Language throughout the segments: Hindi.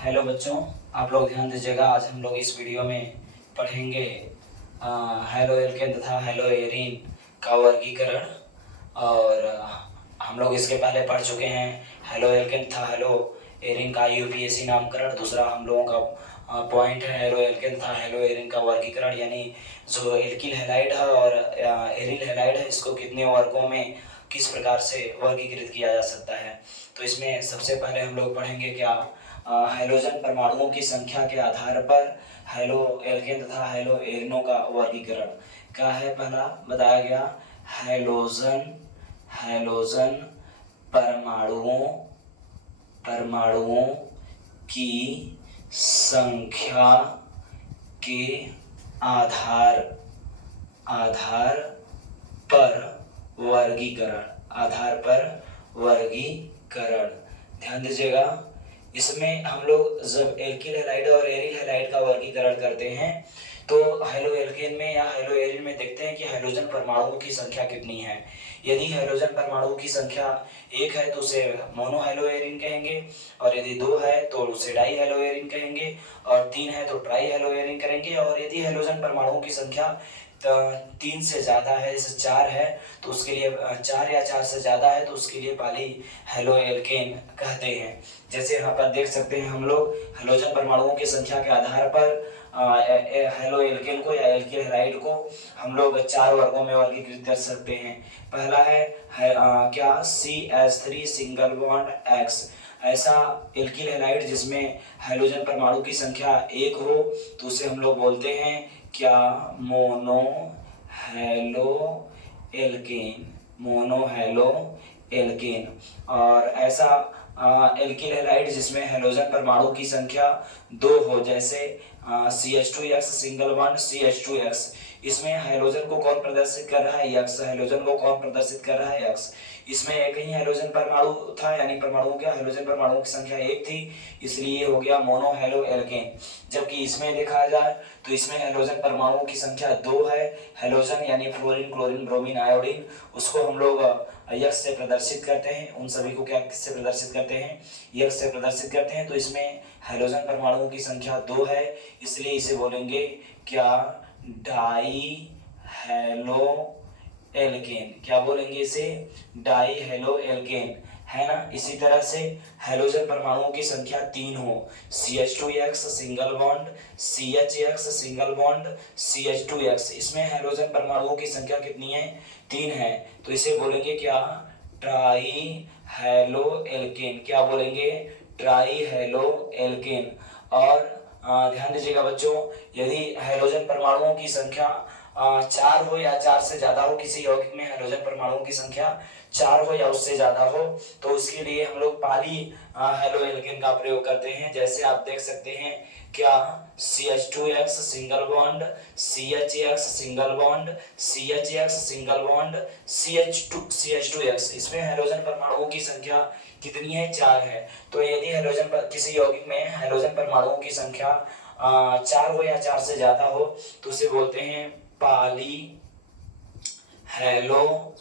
हेलो बच्चों, आप लोग ध्यान दीजिएगा। आज हम लोग इस वीडियो में पढ़ेंगे हेलो एल्केन तथा हेलो एरीन का वर्गीकरण। और हम लोग इसके पहले पढ़ चुके हैं हेलो एल्केन तथा हेलो एरीन का यूपीएससी नामकरण। दूसरा हम लोगों का पॉइंट है हेलो एल्केन तथा हेलो एरीन का वर्गीकरण, यानी जो एल्किल हैलाइड है और एरिल हैलाइड है, इसको कितने वर्गों में किस प्रकार से वर्गीकृत किया जा सकता है। तो इसमें सबसे पहले हम लोग पढ़ेंगे क्या हाइड्रोजन परमाणुओं की संख्या के आधार पर हेलो एल्केन तथा हेलो एरिनों का वर्गीकरण क्या है। पहला बताया गया हाइड्रोजन हाइड्रोजन परमाणुओं की संख्या के आधार पर वर्गीकरण। ध्यान दीजिएगा, इसमें हम लोग जब एल्किल हैलाइड और एरिल हैलाइड का वर्गीकरण करते हैं तो हेलो एल्केन में या हेलो एरिन में देखते हैं कि हाइड्रोजन परमाणुओं की संख्या कितनी है। यदि हाइड्रोजन परमाणुओं की संख्या 1 है तो उसे मोनो हेलो एरिन कहेंगे, और यदि 2 है तो उसे डाई हेलो एरिन कहेंगे, और 3 है तो ट्राई हेलो एरिन करेंगे। और यदि हाइड्रोजन परमाणुओं की संख्या 3 से ज़्यादा है, जैसे 4 है तो उसके लिए 4 या 4 से ज़्यादा है तो उसके लिए पॉली हेलो एल्केन कहते हैं। जैसे यहाँ पर देख सकते हैं हम लोग हाइड्रोजन परमाणुओं की संख्या के आधार पर हेलो एल्केन को या एल्किल हैलाइड को हम लोग 4 वर्गों में वर्गीकृत कर सकते हैं। पहला है क्या CH3 सिंगल बॉन्ड X, ऐसा एल्किल हैलाइड जिसमें हाइड्रोजन परमाणु की संख्या 1 हो तो उसे हम लोग बोलते हैं क्या मोनो हेलो एल्केन। और ऐसा एल्किल हैलाइड जिसमें हाइड्रोजन परमाणु की संख्या 2 हो, जैसे CH2X सिंगल बॉन्ड CH2X, इसमें हाइड्रोजन को कौन प्रदर्शित कर रहा है X, हाइड्रोजन को कौन प्रदर्शित कर रहा है X। इसमें एक ही हाइड्रोजन परमाणु था, यानी परमाणु क्या हाइड्रोजन परमाणु की संख्या 1 थी, इसलिए हो गया मोनो हेलो एल्केन। जबकि इसमें देखा जाए तो इसमें हाइड्रोजन परमाणुओं की संख्या 2 है। हाइड्रोजन यानी फ्लोरीन क्लोरीन ब्रोमीन आयोडीन, उसको हम लोग यक्स से प्रदर्शित करते हैं। उन सभी को क्या किससे प्रदर्शित करते हैं, यक्स से प्रदर्शित करते हैं। तो इसमें हाइड्रोजन परमाणुओं की संख्या 2 है, इसलिए इसे बोलेंगे क्या डाई हेलो एल्केन। क्या बोलेंगे इसे, डाई हेलो एल्केन, है ना। इसी तरह से हाइड्रोजन परमाणुओं की संख्या 3 हो, CH2X single bond CHX single bond CH2X, इसमें हाइड्रोजन परमाणुओं की संख्या कितनी है, 3 है, तो इसे बोलेंगे क्या ट्राई हेलो एल्केन। क्या बोलेंगे, ट्राई हेलो एल्केन। और ध्यान दीजिएगा बच्चों, यदि हाइड्रोजन परमाणुओं की संख्या 4 हो या 4 से ज्यादा हो, किसी यौगिक में हाइड्रोजन परमाणुओं की संख्या 4 हो या उससे ज्यादा हो तो उसके लिए हम लोग पॉली हेलो एल्केन का प्रयोग करते हैं। जैसे आप देख सकते हैं क्या CH2X single bond CHX single bond CHX single bond CH2X, इसमें हाइड्रोजन परमाणुओं की संख्या कितनी है, 4 है। तो यदि किसी यौगिक में हाइड्रोजन परमाणुओं की संख्या 4 हो या 4 से ज्यादा हो तो उसे बोलते हैं पॉली हेलो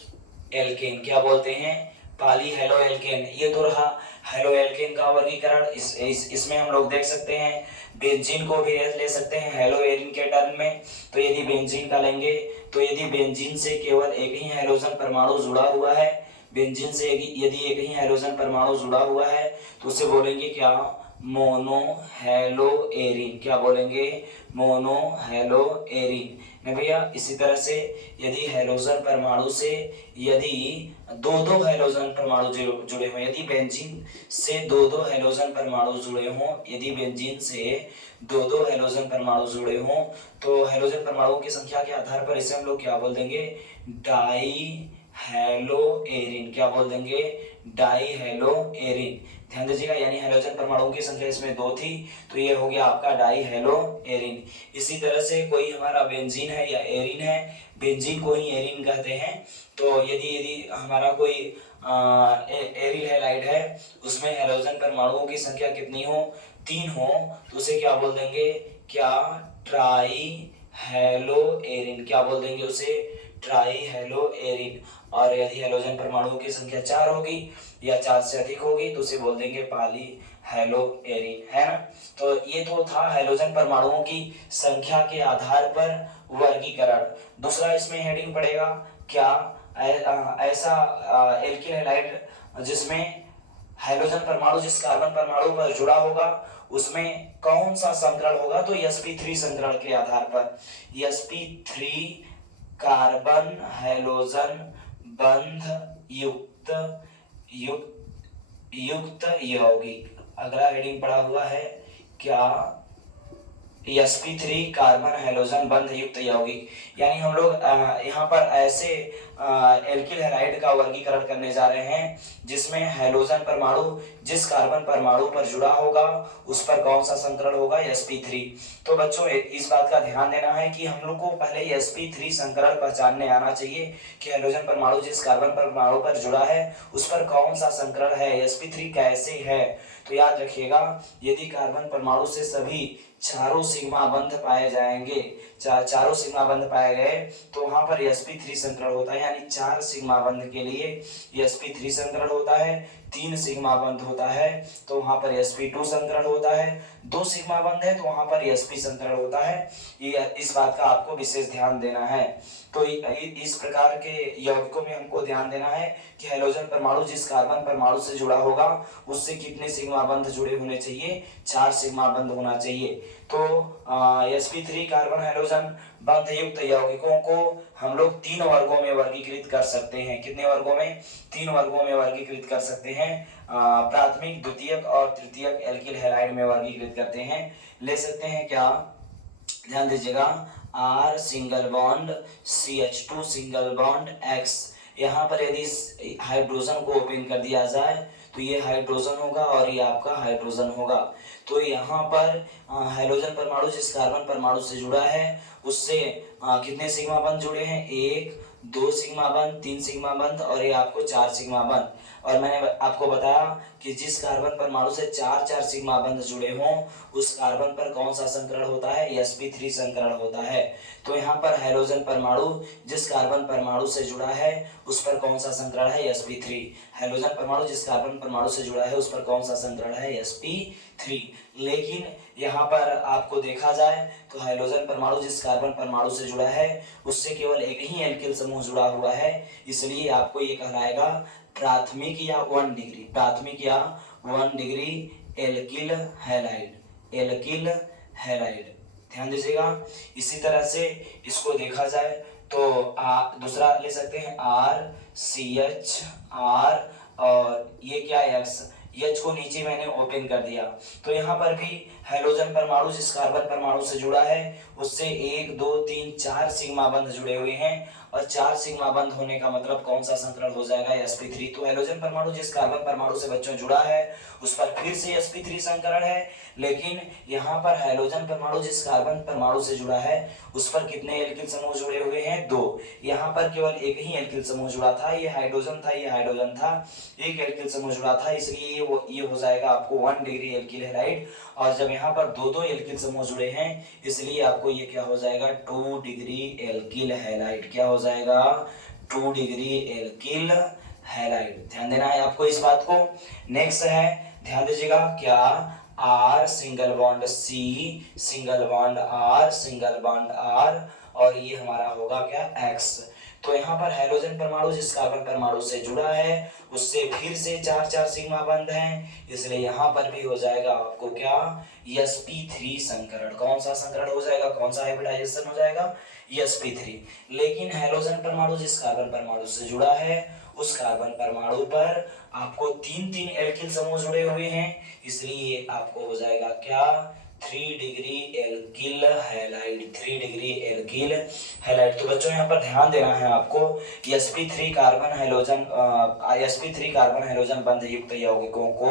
एल्केन। क्या बोलते हैं, पॉली हेलो एल्केन। ये तो रहा हेलो एल्केन का वर्गीकरण। इसमें हम लोग देख सकते हैं बेंजीन को भी ले सकते हैं हेलो एरिन के टर्म में। तो यदि बेंजीन का लेंगे तो यदि बेंजीन से केवल एक ही हाइड्रोजन परमाणु जुड़ा हुआ है, बेंजीन से यदि एक ही हाइड्रोजन परमाणु जुड़ा हुआ है तो उसे बोलेंगे क्या मोनो हेलो एरिन। क्या बोलेंगे, मोनो हेलो एरिन है भैया। इसी तरह से यदि हाइड्रोजन परमाणु से यदि दो हाइड्रोजन परमाणु जुड़े हों, यदि बेंजीन से दो हाइड्रोजन परमाणु जुड़े हों, यदि बेंजीन से दो हाइड्रोजन परमाणु जुड़े हों तो हाइड्रोजन परमाणुओं की संख्या के आधार पर इसे हम लोग क्या बोल देंगे, डाई हेलो एरिन। क्या बोल देंगे, डाई हेलो एरिन। ध्यान दीजिएगा, यानी हाइड्रोजन परमाणुओं की संख्या इसमें 2 थी तो ये हो गया आपका डाई हेलो एरिन। इसी तरह से कोई हमारा बेंजीन है या एरिन है, बेंजीन को ही एरिन कहते हैं। तो यदि हमारा कोई एरिल हैलाइड है, उसमें हाइड्रोजन परमाणुओं की संख्या कितनी हो, 3 हो, तो उसे क्या बोल देंगे, क्या ट्राई हेलो एरिन। क्या बोल देंगे उसे, ट्राई हेलो एरिन। और यदि हाइड्रोजन परमाणुओं की संख्या 4 होगी या 4 से अधिक होगी तो उसे बोल देंगे पॉली हेलो एरिन, है ना। तो ये तो था हेलोजन परमाणुओं की संख्या के आधार पर वर्गीकरण। दूसरा इसमें हेडिंग पड़ेगा क्या, ऐसा एल्किल हैलाइड जिसमें हाइड्रोजन परमाणु जिस कार्बन परमाणु पर जुड़ा होगा उसमें कौन सा संकरण होगा, तो sp3 संकरण के आधार पर sp3 कार्बन हाइड्रोजन बंध युक्त युक्त यौगिक। अगला हेडिंग पड़ा हुआ है क्या, sp3 कार्बन हाइड्रोजन बंध युक्त यौगिक। यानी हम लोग यहाँ पर ऐसे एल्किल हैलाइड का वर्गीकरण करने जा रहे हैं जिसमें हाइड्रोजन परमाणु जिस कार्बन परमाणु पर जुड़ा होगा उस पर कौन सा संकरण होगा, sp3। तो बच्चों इस बात का ध्यान देना है कि हम लोग को पहले sp3 संकरण पहचानने आना चाहिए कि हाइड्रोजन परमाणु जिस कार्बन परमाणु पर जुड़ा है उस पर कौन सा संकरण है, sp3 कैसे है। तो याद रखिएगा, यदि कार्बन परमाणु से सभी चारों सिग्मा बंध पाए जाएंगे, चारों सिग्मा बंध पाए गए तो वहां पर sp3 संकरण होता है। यानी 4 सिग्मा बंध के लिए sp3 संकरण होता है, 3 सिग्मा बंध होता है तो वहां पर sp2 संकरण होता है, 2 सिग्मा बंध है तो वहां पर sp संकरण होता है। ये इस बात का आपको विशेष ध्यान देना है। तो इस प्रकार के यौगिकों में हमको ध्यान देना है कि हाइड्रोजन परमाणु जिस कार्बन परमाणु से जुड़ा होगा उससे कितने सिग्मा बंध जुड़े होने चाहिए, 4 सिग्मा बंध होना चाहिए। तो sp3 कार्बन हाइड्रोजन बंध युक्त यौगिकों को हम लोग 3 वर्गों में वर्गीकृत कर सकते हैं। कितने वर्गों में, 3 वर्गों में वर्गीकृत कर सकते हैं। प्राथमिक, द्वितीयक और तृतीयक एल्किल हैलाइड में वर्गीकृत करते हैं। ले सकते हैं क्या, ध्यान दीजिएगा, R single bond CH2 single bond X। यहाँ पर यदि हाइड्रोजन को ओपन कर दिया जाए तो ये हाइड्रोजन होगा और ये आपका हाइड्रोजन होगा। तो यहाँ पर हाइड्रोजन परमाणु जिस कार्बन परमाणु से जुड़ा है उससे कितने सिग्मा बंध जुड़े हैं, 1, 2 सिग्मा बंध, 3 सिग्मा बंध और ये आपको 4 सिग्मा बंध। और मैंने आपको बताया कि जिस कार्बन परमाणु से 4 सिग्मा बंध जुड़े हों उस कार्बन पर कौन सा संकरण होता है, sp3 संकरण होता है। तो यहाँ पर हाइड्रोजन परमाणु जिस कार्बन परमाणु से जुड़ा है उस पर कौन सा संकरण है, sp3। हाइड्रोजन परमाणु जिस कार्बन परमाणु से जुड़ा है उस पर कौन सा संकरण है, sp3। लेकिन यहाँ पर आपको देखा जाए तो हाइड्रोजन परमाणु जिस कार्बन परमाणु से जुड़ा है उससे केवल एक ही एल्किल समूह जुड़ा हुआ है, इसलिए आपको ये कहलाएगा प्राथमिक या 1 डिग्री, प्राथमिक या 1 degree alkyl halide, alkyl halide. ध्यान दीजिएगा। इसी तरह से इसको देखा जाए तो दूसरा ले सकते हैं RCH R और ये क्या X, H को नीचे मैंने ओपन कर दिया। तो यहाँ पर भी हाइड्रोजन परमाणु जिस कार्बन परमाणु से जुड़ा है उससे 1, 2, 3, 4 सिग्मा बंध जुड़े हुए हैं और 4 सिग्मा बंध होने का मतलब कौन सा संकरण हो जाएगा, sp3। तो हाइड्रोजन परमाणु जिस कार्बन परमाणु से बच्चों जुड़ा है उस पर फिर से sp3 संकरण है। लेकिन यहाँ पर हाइड्रोजन परमाणु जिस कार्बन परमाणु से जुड़ा है उस पर कितने एल्किल समूह जुड़े हुए हैं, 2। यहाँ पर केवल एक ही एल्किल समूह जुड़ा था, ये हाइड्रोजन था, ये हाइड्रोजन था, एक एल्किल समूह जुड़ा था, इसलिए ये हो जाएगा आपको 1 डिग्री एल्किल हैलाइड। और जब यहाँ पर 2 एल्किल समूह जुड़े हैं इसलिए आपको ये क्या हो जाएगा, 2 डिग्री एल्किल हैलाइड। क्या हो जाएगा, 2 डिग्री एल्किल हैलाइड। ध्यान देना है आपको इस बात को। नेक्स्ट है, ध्यान दीजिएगा, क्या R single bond C single bond R single bond R और ये हमारा होगा क्या, X। तो यहाँ पर हाइड्रोजन परमाणु जिस कार्बन परमाणु से जुड़ा है उससे फिर से 4 सिग्मा बंध हैं, इसलिए यहाँ पर भी हो जाएगा आपको क्या, sp3 संकरण। कौन सा संकरण हो जाएगा, कौन सा हाइब्रिडाइजेशन हो जाएगा, sp3। लेकिन हाइड्रोजन परमाणु जिस कार्बन परमाणु से जुड़ा है उस कार्बन परमाणु पर आपको 3 एल्किल समूह जुड़े हुए हैं, इसलिए आपको हो जाएगा क्या, 3 degree alkyl halide, 3 degree alkyl halide. तो बच्चों यहाँ पर ध्यान देना है आपको, sp3 कार्बन हाइड्रोजन बंध युक्त यौगिकों को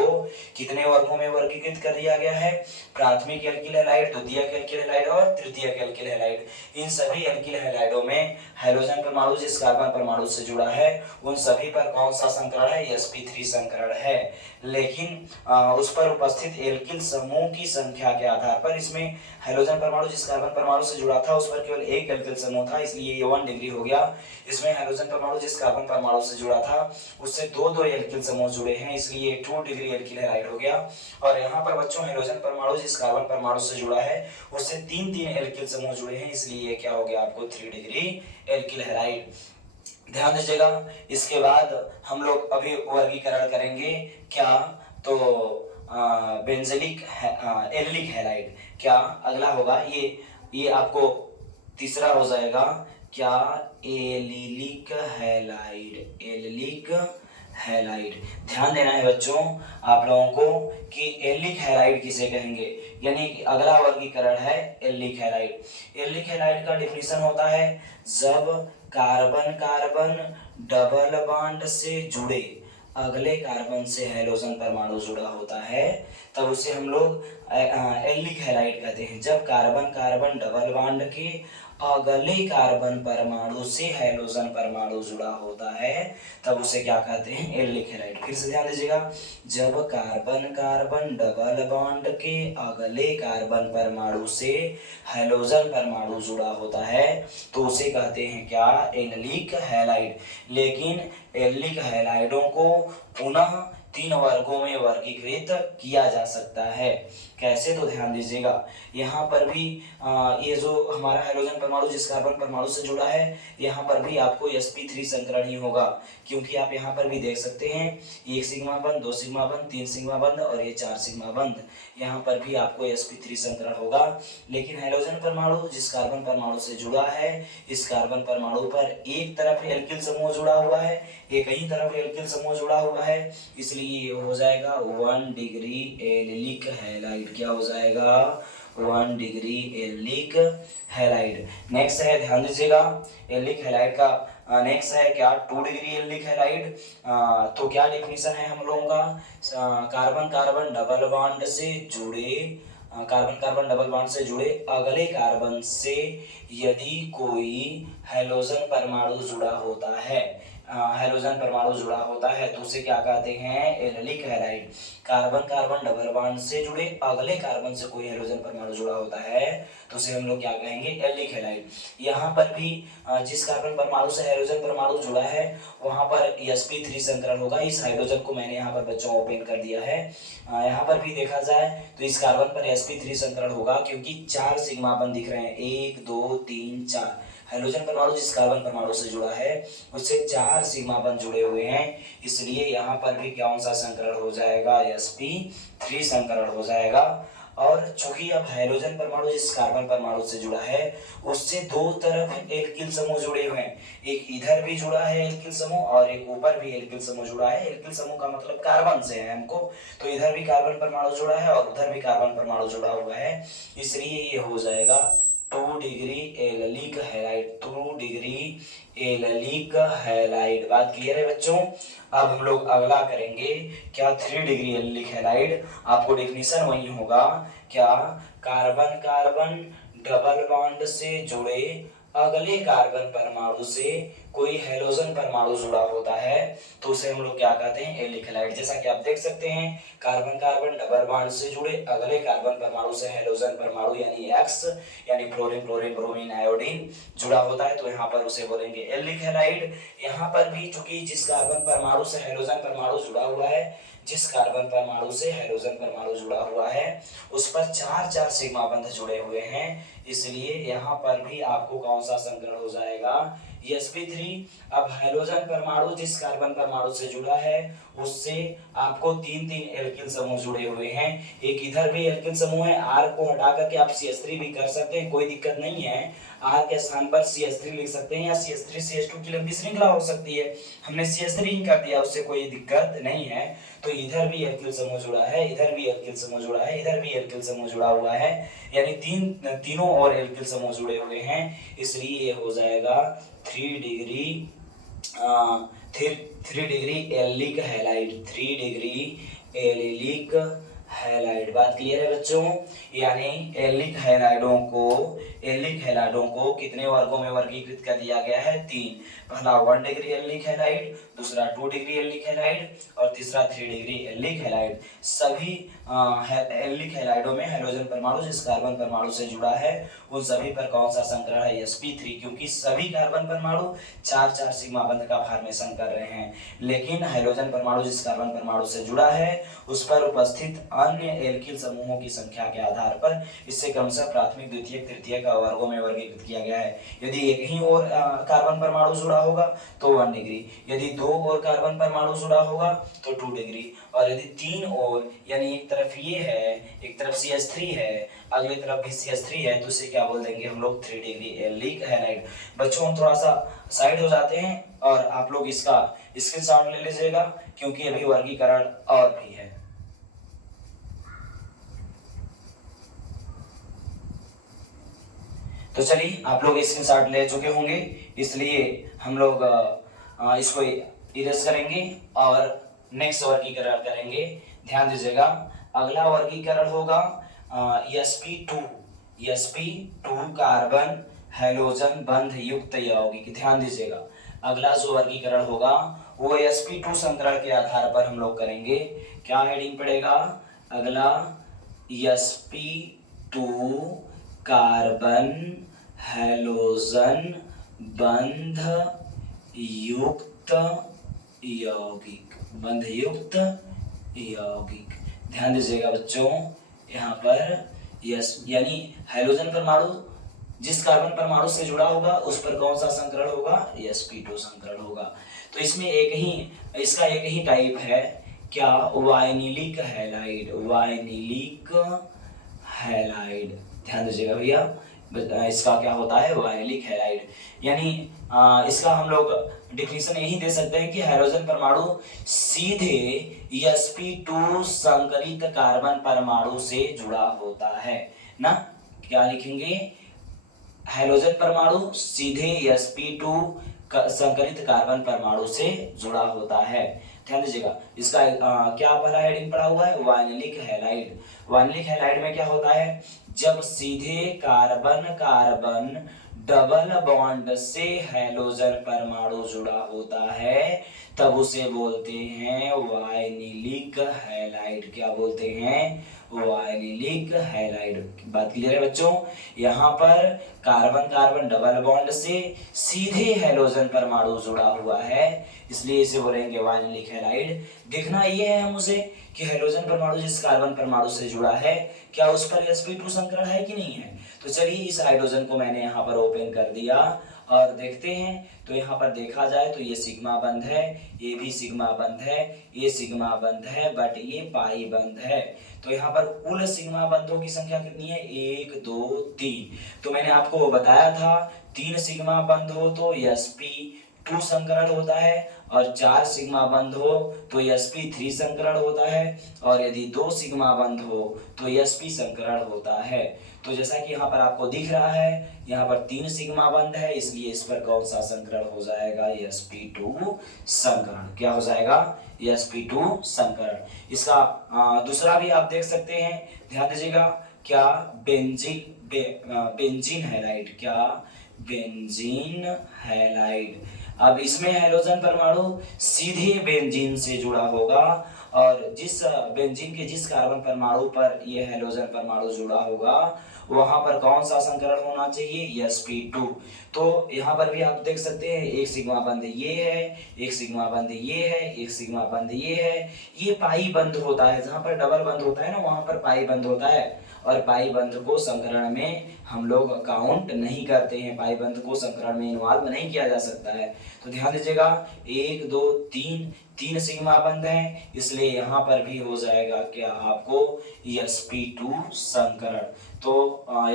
कितने वर्गों में वर्गीकृत कर दिया गया है, प्राथमिक एल्किल हैलाइड, द्वितीयक एल्किल हैलाइड और तृतीयक एल्किल हैलाइड। इन सभी एल्किल हैलाइडों में हाइड्रोजन परमाणु जिस कार्बन परमाणु से जुड़ा है उन सभी पर कौन सा संकरण है, sp3 संकरण है। लेकिन उस पर उपस्थित एल्किल समूह की संख्या के आधार आधार पर इसमें हाइड्रोजन परमाणु जिस कार्बन परमाणु से जुड़ा था उस पर केवल एक एल्किल समूह था, इसलिए ये 1 डिग्री हो गया। इसमें हाइड्रोजन परमाणु जिस कार्बन परमाणु से जुड़ा था उससे दो एल्किल समूह जुड़े हैं, इसलिए 2 डिग्री एल्किल हैलाइड हो गया। और यहाँ पर बच्चों हाइड्रोजन परमाणु जिस कार्बन परमाणु से जुड़ा है उससे तीन एल्किल समूह जुड़े हैं, इसलिए क्या हो गया आपको 3 डिग्री एल्किल हैलाइड। ध्यान दीजिएगा। इसके बाद हम लोग अभी वर्गीकरण करेंगे क्या, तो बेंजलिक एल्लिक हैलाइड क्या अगला होगा, ये आपको तीसरा हो जाएगा क्या, एलिलिक हैलाइड, एलिलिक हैलाइड। ध्यान देना है बच्चों आप लोगों को कि एल्लिक हैलाइड किसे कहेंगे, यानी कि अगला वर्गीकरण है एल्लिक हैलाइड। एल्लिक हैलाइड का डिफिनीशन होता है जब कार्बन कार्बन डबल बॉन्ड से जुड़े अगले कार्बन से हाइड्रोजन परमाणु जुड़ा होता है तब उसे हम लोग एल्लिक हैलाइड कहते हैं। जब कार्बन कार्बन डबल बॉन्ड के अगले कार्बन परमाणु से हाइड्रोजन परमाणु जुड़ा होता है तब उसे क्या कहते हैं, एल्लिक हैलाइड। फिर से ध्यान दीजिएगा, जब कार्बन कार्बन डबल बॉन्ड के अगले कार्बन परमाणु से हाइड्रोजन परमाणु जुड़ा होता है तो उसे कहते हैं क्या, एल्लिक हैलाइड। लेकिन एल्लिक हैलाइडों को पुनः 3 वर्गों में वर्गीकृत किया जा सकता है। कैसे, तो ध्यान दीजिएगा, यहाँ पर भी ये जो हमारा हाइड्रोजन परमाणु जिस कार्बन परमाणु से जुड़ा है यहाँ पर भी आपको sp3 संकरण ही होगा, क्योंकि आप यहाँ पर भी देख सकते हैं 1 सिग्मा बंध, 2 सिग्मा बंध, 3 सिग्मा बंध और ये 4 सिग्मा बंध, यहाँ पर भी आपको sp3 संकरण होगा। लेकिन हाइड्रोजन परमाणु जिस कार्बन परमाणु से जुड़ा है इस कार्बन परमाणु पर एक तरफ एल्किल समूह जुड़ा हुआ है, एक ही तरफ एल्किल समूह जुड़ा हुआ है, इसलिए ये हो जाएगा 1 डिग्री एल्लिक हैलाइड। क्या हो जाएगा, 1 डिग्री एल्लिक हैलाइड। नेक्स्ट है, ध्यान दीजिएगा, एल्लिक हैलाइड का नेक्स्ट है क्या, 2 डिग्री एल्लिक हैलाइड। तो क्या डिफिनीशन है हम लोगों का, कार्बन कार्बन डबल बॉन्ड से जुड़े, कार्बन कार्बन डबल बॉन्ड से जुड़े अगले कार्बन से यदि कोई हाइड्रोजन परमाणु जुड़ा होता है, हाइड्रोजन परमाणु जुड़ा होता है तो उसे क्या कहते हैं, allylic halide. Carbon carbon double bond से जुड़े अगले कार्बन से कोई हाइड्रोजन परमाणु जुड़ा होता है तो उसे हम लोग क्या कहेंगे, एल्लिक हैलाइड। यहाँ पर भी जिस कार्बन परमाणु से हाइड्रोजन परमाणु जुड़ा है वहाँ पर sp3 संकरण होगा। इस हाइड्रोजन को मैंने यहाँ पर बच्चों ओपन कर दिया है। यहाँ पर भी देखा जाए तो इस कार्बन पर sp3 संकरण होगा क्योंकि 4 सिग्मा बंध दिख रहे हैं, 1 2 3 4। हाइड्रोजन परमाणु जिस कार्बन परमाणु से जुड़ा है उससे 4 सिग्मा बंध जुड़े हुए हैं, इसलिए यहाँ पर भी कौन सा संकरण हो जाएगा, sp3 संकरण हो जाएगा। और चूंकि अब हाइड्रोजन परमाणु जिस कार्बन परमाणु से जुड़ा है उससे दो तरफ एल्किल समूह जुड़े हुए हैं, एक इधर भी जुड़ा है एल्किल समूह और एक ऊपर भी एल्किल समूह जुड़ा है। एल्किल समूह का मतलब कार्बन से है हमको, तो इधर भी कार्बन परमाणु जुड़ा है और उधर भी कार्बन परमाणु जुड़ा हुआ है, इसलिए ये हो जाएगा 2 डिग्री एल्लिक हैलाइड, 2 डिग्री एल्लिक हैलाइड। बात क्लियर है बच्चों। अब हम लोग अगला करेंगे क्या, 3 डिग्री एल्लिक हैलाइड। आपको डेफिनेशन वही होगा क्या, कार्बन कार्बन डबल बॉन्ड से जुड़े अगले कार्बन परमाणु से कोई हाइड्रोजन परमाणु जुड़ा होता है तो उसे हम लोग क्या कहते हैं, एल्लिक हैलाइड। जैसा कि आप देख सकते हैं कार्बन कार्बन डबल बॉन्ड से जुड़े अगले कार्बन परमाणु से हाइड्रोजन परमाणु यानी X यानी फ्लोरीन क्लोरीन ब्रोमीन आयोडीन जुड़ा होता है तो यहाँ पर उसे बोलेंगे एल्लिक हैलाइड। यहाँ पर भी चूंकि जिस कार्बन परमाणु से हाइड्रोजन परमाणु जुड़ा हुआ है, जिस कार्बन परमाणु से हाइड्रोजन परमाणु जुड़ा हुआ है उस पर 4 सिग्मा बंध जुड़े हुए हैं, इसलिए यहाँ पर भी आपको कौन सा संकरण हो जाएगा, sp3। अब हाइड्रोजन परमाणु जिस कार्बन परमाणु से जुड़ा है उससे आपको 3 एल्किल समूह जुड़े हुए हैं, एक इधर भी एल्किल समूह है, R को हटा करके आप CH3 भी कर सकते हैं, कोई दिक्कत नहीं है। R के स्थान पर CH3 लिख सकते हैं या CH3 CH2 की लंबी श्रृंखला हो सकती है, हमने CH3 ही कर दिया, उससे कोई दिक्कत नहीं है। तो इधर भी एल्किल समूह जुड़ा है, इधर भी एल्किल समूह जुड़ा है, इधर भी एल्किल समूह जुड़ा हुआ है, यानी तीनों और एल्किल समूह जुड़े हुए हैं, इसलिए ये हो जाएगा 3 डिग्री एल्लिक हैलाइड, 3 डिग्री एल्लिक हैलाइड। बात क्लियर है बच्चों? यानी एल्डिक हैलाइडों को कितने वर्गों में वर्गीकृत कर दिया गया है? 3। पहला 1 डिग्री एल्डिक हैलाइड, दूसरा 2 डिग्री एल्डिक हैलाइड और तीसरा 3 डिग्री एल्डिक हैलाइड। सभी एल्डिक हैलाइडों में हाइड्रोजन परमाणु जिस कार्बन परमाणु से जुड़ा है उन सभी पर कौन सा संकरण है? sp3, क्योंकि सभी कार्बन परमाणु 4-4 सिग्मा बंध का फॉर्मेशन कर रहे हैं, लेकिन हाइड्रोजन परमाणु जिस कार्बन परमाणु से जुड़ा है उस पर उपस्थित अन्य एल्किल समूहों की संख्या के आधार पर इससे क्रमशः प्राथमिक, द्वितीयक, तृतीयक वर्गों में वर्गीकृत किया गया है। यदि एक ही और कार्बन परमाणु जुड़ा होगा तो 1 डिग्री, यदि 2 और कार्बन परमाणु जुड़ा होगा तो 2 डिग्री, और यदि 3 और, यानी एक तरफ ये है, एक तरफ CH3 है, अगली तरफ भी CH3 है, तो इसे क्या बोल देंगे हम लोग? 3 डिग्री एल्डिक हैलाइड। बच्चों हम थोड़ा सा साइड हो जाते हैं और आप लोग इसका स्क्रीनशॉट ले लीजिएगा, क्योंकि अभी वर्गीकरण और भी है। तो चलिए, आप लोग स्क्रीनशॉट ले चुके होंगे, इसलिए हम लोग इसको इरेज करेंगे और नेक्स्ट वर्गीकरण करेंगे। ध्यान दीजिएगा, अगला वर्गीकरण होगा sp2 कार्बन हैलोजन बंध युक्त यौगिक। ध्यान दीजिएगा, अगला जो वर्गीकरण होगा वो sp2 संकरण के आधार पर हम लोग करेंगे। क्या हेडिंग पड़ेगा? अगला sp2 कार्बन हैलोजन बंध युक्त यौगिक, बंध युक्त यौगिक। ध्यान दीजिएगा बच्चों, यहाँ पर यानी हैलोजन परमाणु जिस कार्बन परमाणु से जुड़ा होगा उस पर कौन सा संकरण होगा? sp2 संकरण होगा। तो इसमें इसका एक ही टाइप है, क्या? Vinylic halide, vinylic halide. ध्यान दीजिएगा भैया, इसका क्या होता है? Vinylic halide. यानी इसका हम लोग डिफिनेशन यही दे सकते हैं कि हाइड्रोजन परमाणु सीधे sp2 संकरित कार्बन परमाणु से जुड़ा होता है ना। क्या लिखेंगे? हाइड्रोजन परमाणु सीधे sp2 संकरित कार्बन परमाणु से जुड़ा होता है। ध्यान दीजिएगा, इसका क्या पहला हेडिंग पड़ा हुआ है? Vinylic halide. वाइनिलिक हैलाइड में क्या होता है? जब सीधे कार्बन कार्बन डबल बॉन्ड से हैलोजन परमाणु जुड़ा होता है तब उसे बोलते हैं वाइनिलिक हैलाइड। क्या बोलते हैं? Vinylic halide. बात क्लियर है बच्चों? यहाँ पर कार्बन कार्बन डबल बॉन्ड से सीधे हैलोजन परमाणु जुड़ा हुआ है, इसलिए इसे बोलेंगे वाइनिलिक हैलाइड। देखना ये है हम उसे कि हैलोजन परमाणु जिस कार्बन परमाणु से जुड़ा है क्या उस पर sp2 संकरण है कि नहीं है। तो चलिए, इस हाइड्रोजन को मैंने यहाँ पर ओपन कर दिया और देखते हैं। तो यहाँ पर देखा जाए तो ये सिग्मा बंध है, ये भी सिग्मा बंध है, ये सिग्मा बंध है, बट ये पाई बंध है। तो यहाँ पर कुल सिग्मा बंधों की संख्या कितनी है? 1 2 3। तो मैंने आपको बताया था 3 सिग्मा बंध हो तो sp2 संकरण होता है, और 4 सिग्मा बंध हो तो sp3 संकरण होता है, और यदि 2 सिग्मा बंध हो तो sp संकरण होता है। तो जैसा कि यहाँ पर आपको दिख रहा है, यहाँ पर 3 सिग्मा बंध है, इसलिए इस पर कौन सा संकरण हो जाएगा? sp2 संकरण। क्या हो जाएगा? sp2 संकरण। इसका दूसरा भी आप देख सकते हैं, ध्यान दीजिएगा, क्या? Benzene halide. क्या? Benzene halide. अब इसमें हाइड्रोजन परमाणु सीधे बेंजीन से जुड़ा होगा, और जिस बेंजीन के जिस कार्बन परमाणु पर यह हाइड्रोजन परमाणु जुड़ा होगा वहां पर कौन सा संकरण होना चाहिए? sp2। तो यहाँ पर भी आप देख सकते हैं, एक सिग्मा बंध ये है, एक सिग्मा बंध ये है, एक सिग्मा बंध ये है। ये पाई बंध होता है, जहाँ पर डबल बंध होता है ना वहां पर पाई बंध होता है, और पाई बंध को संकरण में हम लोग काउंट नहीं करते हैं, पाई बंध को संकरण में इन्वॉल्व नहीं किया जा सकता है। तो ध्यान दीजिएगा, 1 2 3 सिग्मा बंध है, इसलिए यहाँ पर भी हो जाएगा क्या आपको? sp2 संकरण। तो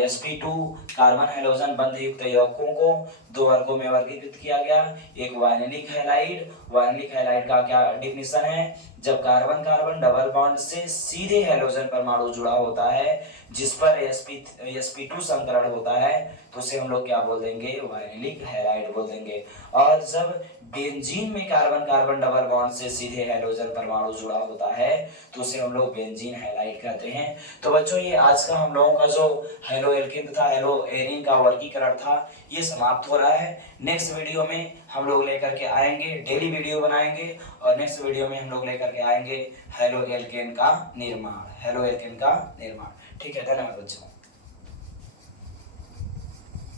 sp2 कार्बन हैलोजन बंध युक्त यौगिकों को 2 वर्गों में वर्गीकृत किया गया। एक वाइनिलिक हैलाइड। वाइनिलिक हैलाइड का क्या डिफिनेशन है? जब कार्बन कार्बन डबल बॉन्ड से सीधे हैलोजन परमाणु जुड़ा होता है जिस पर sp2 संकरण होता है तो उसे हम लोग क्या बोल देंगे, वाइनिलिक हैलाइड बोल देंगे। और जब बेंजीन में कार्बन कार्बन डबल बॉन्ड से सीधे हैलोजन परमाणु जुड़ा होता है तो उसे हम लोग बेंजीन हैलाइड कहते हैं। तो बच्चों ये आज का हम लोगों का जो हेलो एल्केन तथा हेलो एरीन का वर्गीकरण था ये समाप्त हो रहा है। नेक्स्ट वीडियो में हम लोग लेकर के आएंगे, डेली वीडियो बनाएंगे और नेक्स्ट वीडियो में हम लोग लेकर के आएंगे हेलो एल्केन का निर्माण, हेलो एल्केन का निर्माण। ठीक है, धन्यवाद बच्चों।